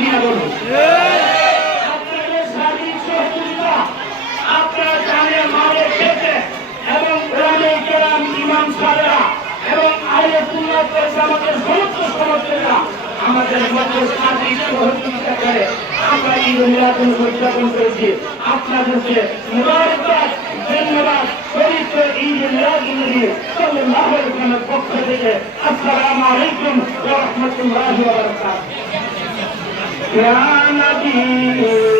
দিয়ে বলুন। আপনারা জানেন মারে খেতে এবং গ্রামে গ্রাম ইমাম সাহেরা এবং আইয়ে তুল্লাহ আমাদের সমস্ত সমর্থকরা আমাদের মধ্যে শারীরিক সহযোগিতা করে আমরা ঈদ মিলাদুল উদযাপন করেছি। আপনাদেরকে পক্ষ থেকে আসসালামু আলাইকুম يا نبي سلام